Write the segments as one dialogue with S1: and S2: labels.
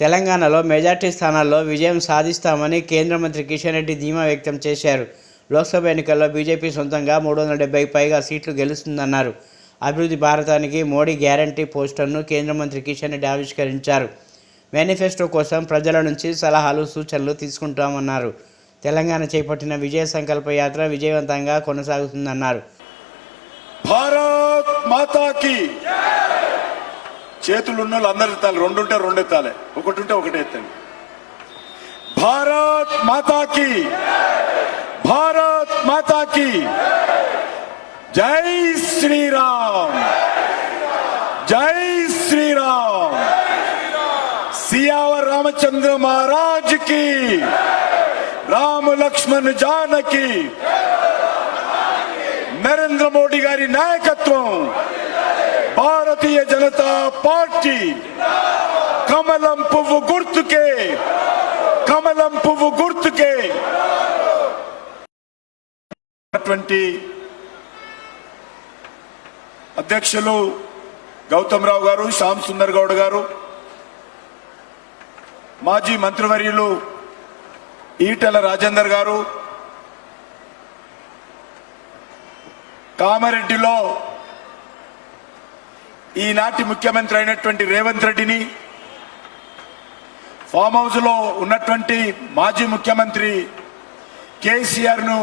S1: తెలంగాణలో మెజార్టీ స్థానాల్లో విజయం సాధిస్తామని కేంద్ర మంత్రి కిషన్ రెడ్డి ధీమా వ్యక్తం చేశారు. లోక్సభ ఎన్నికల్లో బీజేపీ సొంతంగా మూడు వందల డెబ్బై పైగా సీట్లు గెలుస్తుందన్నారు. అభివృద్ధి భారతానికి మోడీ గ్యారంటీ పోస్టర్ను కేంద్ర మంత్రి కిషన్ రెడ్డి ఆవిష్కరించారు. మేనిఫెస్టో కోసం ప్రజల నుంచి సలహాలు సూచనలు తీసుకుంటామన్నారు. తెలంగాణ చేపట్టిన విజయ సంకల్ప యాత్ర విజయవంతంగా కొనసాగుతుందన్నారు.
S2: భారత్ మాతాకి చేతులు ఉన్న వాళ్ళు అందరు ఎత్తాలి. రెండు ఉంటే రెండు ఎత్తాలి ఒకటి ఉంటే ఒకటి ఎత్తండి భారత్ మాతాకి. భారత్ మాతాకి. జై శ్రీరామ్. జై శ్రీరామ్. సియావర్ రామచంద్ర మహారాజ్కి రామ లక్ష్మణ్ జానకి. నరేంద్ర మోడీ గారి నాయకత్వం. జనతా పార్టీ కమలం పువ్వు గుర్తుకే కమలం పువ్వు గుర్తుకే. అటువంటి అధ్యక్షులు గౌతమ్ రావు గారు శ్యామ్ సుందర్ గౌడ్ గారు మాజీ మంత్రివర్యులు ఈటెల రాజేందర్ గారు కామారెడ్డిలో ఈనాటి ముఖ్యమంత్రి అయినటువంటి రేవంత్ రెడ్డిని ఫామ్ హౌస్లో ఉన్నటువంటి మాజీ ముఖ్యమంత్రి కేసీఆర్ను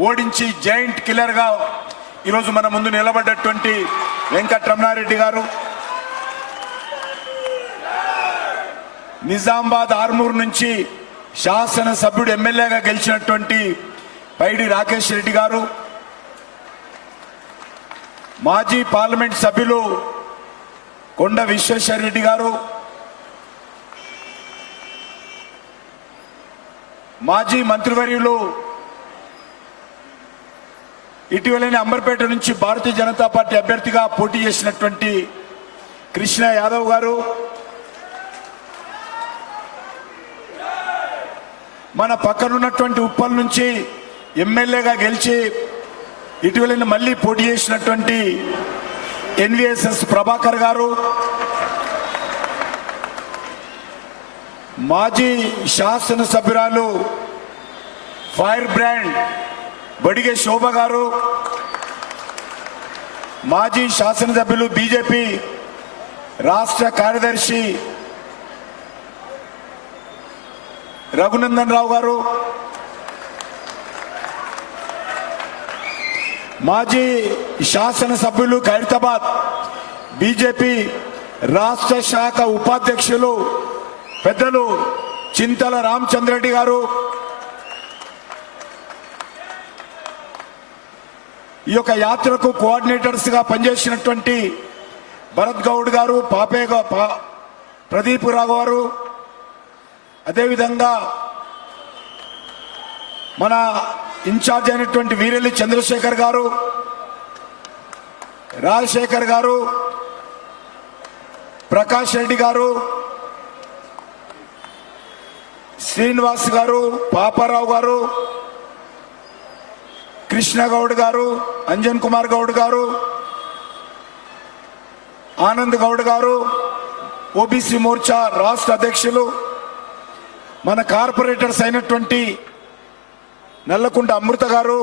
S2: ఓడించి జాయింట్ కిల్లర్గా ఈరోజు మన ముందు నిలబడ్డటువంటి వెంకటరమణారెడ్డి గారు నిజామాబాద్ ఆర్మూర్ నుంచి శాసనసభ్యుడు ఎమ్మెల్యేగా గెలిచినటువంటి పైడి రాకేష్ రెడ్డి గారు మాజీ పార్లమెంట్ సభ్యులు కొండ విశ్వేశ్వర రెడ్డి గారు మాజీ మంత్రివర్యులు ఇటీవలనే అంబర్పేట నుంచి భారతీయ జనతా పార్టీ అభ్యర్థిగా పోటీ చేసినటువంటి కృష్ణ యాదవ్ గారు మన పక్కనున్నటువంటి ఉప్పల్ నుంచి ఎమ్మెల్యేగా గెలిచి ఇటీవలనే మళ్ళీ పోటీ చేసినటువంటి ఎన్విఎస్ఎస్ ప్రభాకర్ గారు మాజీ శాసనసభ్యురాలు ఫైర్ బ్రాండ్ బడిగే శోభ గారు మాజీ శాసనసభ్యులు బీజేపీ రాష్ట్ర కార్యదర్శి రఘునందన్ రావు గారు మాజీ శాసనసభ్యులు ఖైరతాబాద్ బీజేపీ రాష్ట్ర శాఖ ఉపాధ్యక్షులు పెద్దలు చింతల రామచంద్రెడ్డి గారు. ఈ యొక్క యాత్రకు కోఆర్డినేటర్స్గా పనిచేసినటువంటి భరత్ గౌడ్ గారు పాపే ప్రదీప్ రావు గారు. అదేవిధంగా మన ఇన్ఛార్జ్ అయినటువంటి వీరెల్లి చంద్రశేఖర్ గారు రాజశేఖర్ గారు ప్రకాష్ రెడ్డి గారు శ్రీనివాస్ గారు పాపారావు గారు కృష్ణగౌడ్ గారు అంజన్ కుమార్ గౌడ్ గారు ఆనంద్ గౌడ్ గారు ఓబీసీ మోర్చా రాష్ట్ర అధ్యక్షులు మన కార్పొరేటర్స్ అయినటువంటి నల్లకుంట అమృత గారు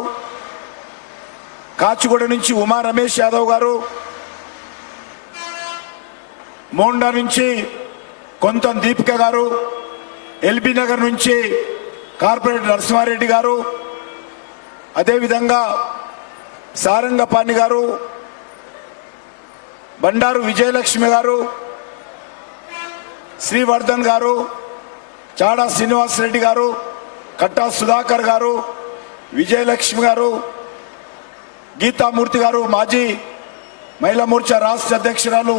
S2: కాచిగూడ నుంచి ఉమా రమేష్ యాదవ్ గారు మోండా నుంచి కొంతం దీపిక గారు ఎల్బీ నగర్ నుంచి కార్పొరేటర్ నరసింహారెడ్డి గారు అదేవిధంగా సారంగపాణి గారు బండారు విజయలక్ష్మి గారు శ్రీవర్ధన్ గారు చాడా శ్రీనివాసరెడ్డి గారు కట్టా సుధాకర్ గారు విజయలక్ష్మి గారు గీతామూర్తి గారు మాజీ మహిళా మోర్చా రాష్ట్ర అధ్యక్షురాలు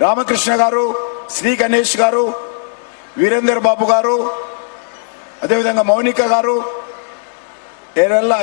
S2: రామకృష్ణ గారు శ్రీ గణేష్ గారు వీరేందర్ బాబు గారు అదేవిధంగా మౌనిక గారు ఏరెల్లా